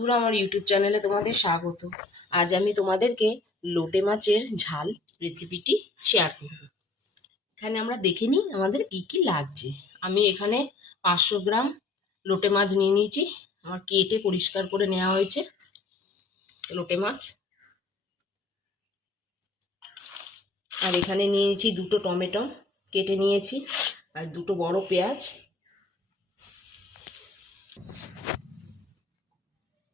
বন্ধুরা, আমার ইউটিউব চ্যানেলে তোমাদের স্বাগত। আজ আমি তোমাদেরকে লোটে মাছের ঝাল রেসিপিটি শেয়ার করব। এখানে আমরা দেখে নিই আমাদের কি কি লাগছে। আমি এখানে 500 গ্রাম লোটে মাছ নিয়ে নিয়েছি। আমার কেটে পরিষ্কার করে নেওয়া হয়েছে লোটে মাছ। আর এখানে নিয়ে নিয়েছি 2টো টমেটো কেটে নিয়েছি, আর 2টো বড় পেঁয়াজ।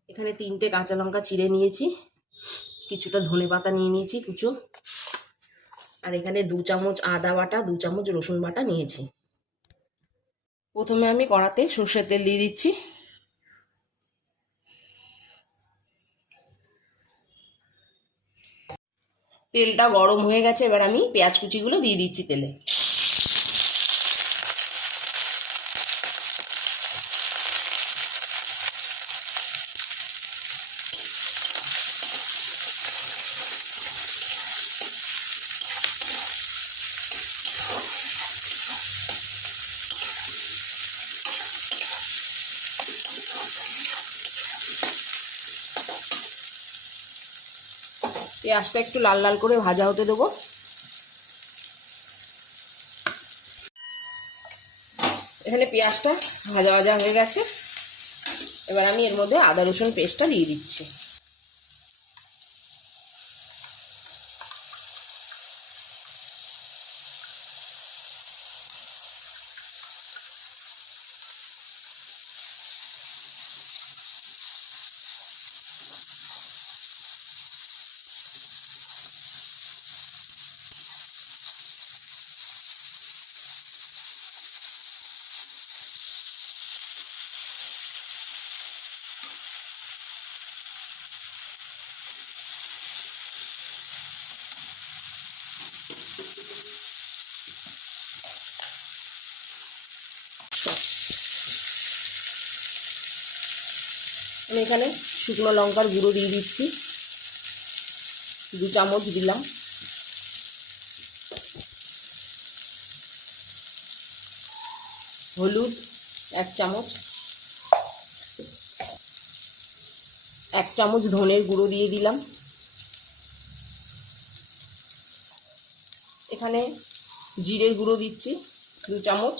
এখানে 3টে কাঁচা লঙ্কা চিড়ে নিয়েছি, কিছুটা ধনেপাতা নিয়ে নিয়েছি কুচো, আর এখানে 2 চামচ আদা বাটা, 2 চামচ রসুন বাটা নিয়েছি। প্রথমে আমি কড়াতে সর্ষের তেল দিয়ে দিচ্ছি। তেলটা গরম হয়ে গেছে, এবার আমি পেঁয়াজ কুচিগুলো দিয়ে দিচ্ছি তেলে। পেঁয়াজটা একটু লাল লাল করে ভাজা হতে দেবো। এখানে পেঁয়াজটা ভাজা ভাজা হয়ে গেছে, এবার আমি এর মধ্যে আদা রসুন পেস্টটা দিয়ে দিচ্ছি। আমি এখানে শুকনো লঙ্কার গুঁড়ো দিয়ে দিচ্ছি, 2 চামচ দিলাম। হলুদ 1 চামচ, 1 চামচ ধনের গুঁড়ো দিয়ে দিলাম। এখানে জিরের গুঁড়ো দিচ্ছি 2 চামচ।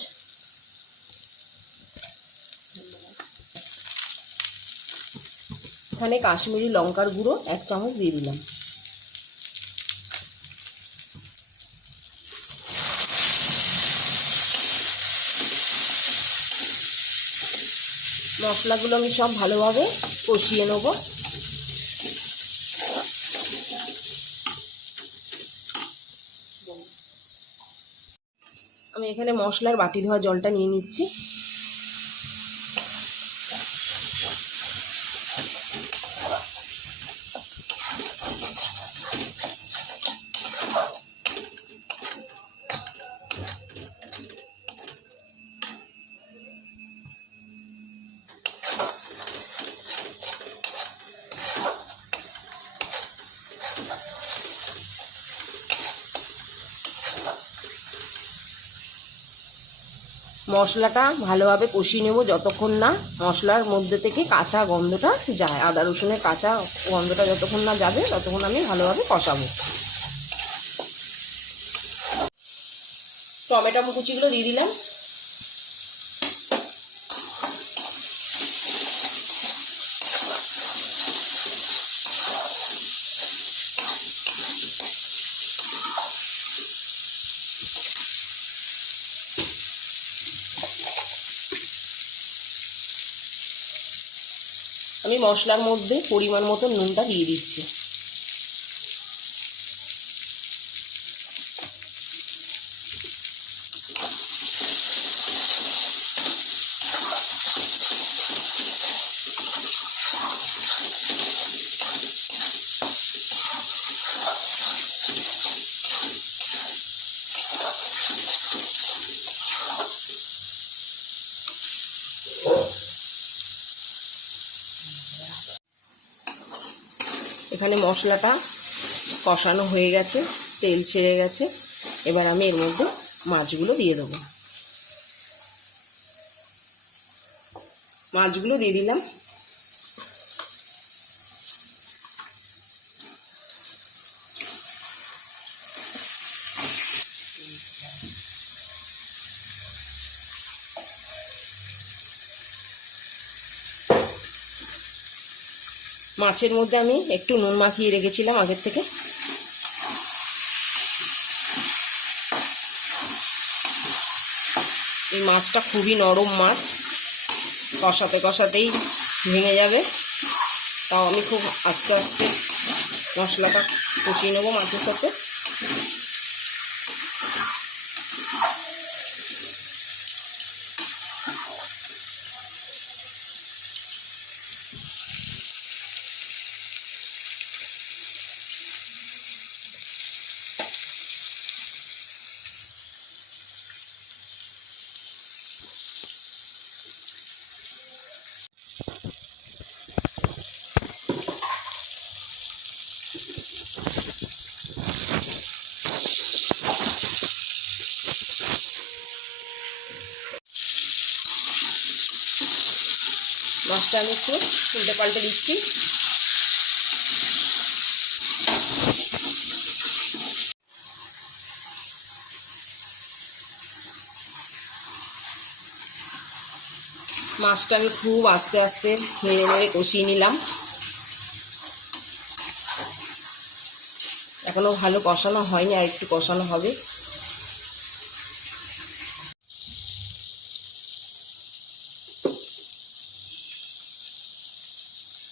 এখানে কাশ্মীরি লঙ্কার গুঁড়ো 1 চামচ দিয়ে দিলাম। মশলাগুলো আমি সব ভালোভাবে কষিয়ে নেব। আমি এখানে মশলার বাটি ধোয়া জলটা নিয়ে নিচ্ছি। মশলাটা ভালোভাবে কষিয়ে নেব যতক্ষণ না মশলার মধ্যে থেকে কাঁচা গন্ধটা যায়। আদা রসুনের কাঁচা গন্ধটা যতক্ষণ না যাবে ততক্ষণ আমি ভালোভাবে কষাবো। টমেটো কুচিগুলো দিয়ে দিলাম। আমি মশলার মধ্যে পরিমাণ মতো নুনটা দিয়ে দিচ্ছি। এখানে মশলাটা কষানো হয়ে গেছে, তেল ছেড়ে গেছে। এবার আমি এর মধ্যে মাছগুলো দিয়ে দেবো। মাছগুলো দিয়ে দিলাম। মাছের মধ্যে আমি একটু নুন মাখিয়ে রেখেছিলাম আগের থেকে। এই মাছটা খুবই নরম মাছ, কষাতে কষাতেই ভেঙে যাবে। তাও আমি খুব আস্তে আস্তে মশলাটা কষিয়ে নেবো মাছের সাথে। মাছটা আমি একটু উল্টে পাল্টে দিচ্ছি। মাছটা আমি খুব আস্তে আস্তে নেড়ে নেড়ে কষিয়ে নিলাম। এখনো ভালো কষানো হয়নি, আর একটু কষানো হবে।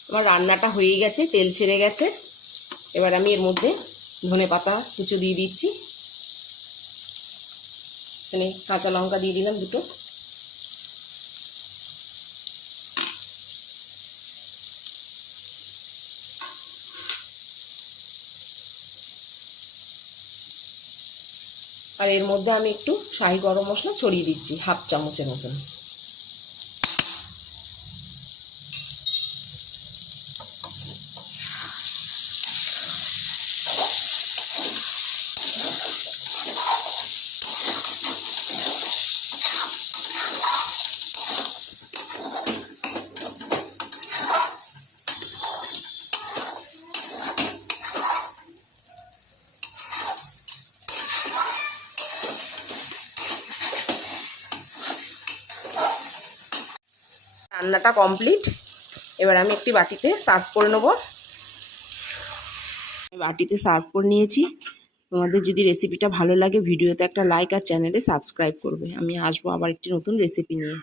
আমার রান্নাটা হয়ে গেছে, তেল ছেড়ে গেছে। এবার আমি এর মধ্যে ধনেপাতা কুচো দিয়ে দিচ্ছি। এখানে কাঁচা লঙ্কা দিয়ে দিলাম দুটো। আর এর মধ্যে আমি একটু শাহি গরম মশলা ছড়িয়ে দিচ্ছি, 1/2 চামচের মতন। রান্নাটা কমপ্লিট। এবার আমি একটি বাটিতে সার্ভ করে নেব। বাটিতে সার্ভ করে নিয়েছি। তোমাদের যদি রেসিপিটা ভালো লাগে ভিডিওতে একটা লাইক আর চ্যানেলে সাবস্ক্রাইব করবে। আমি আসবো আবার একটি নতুন রেসিপি নিয়ে।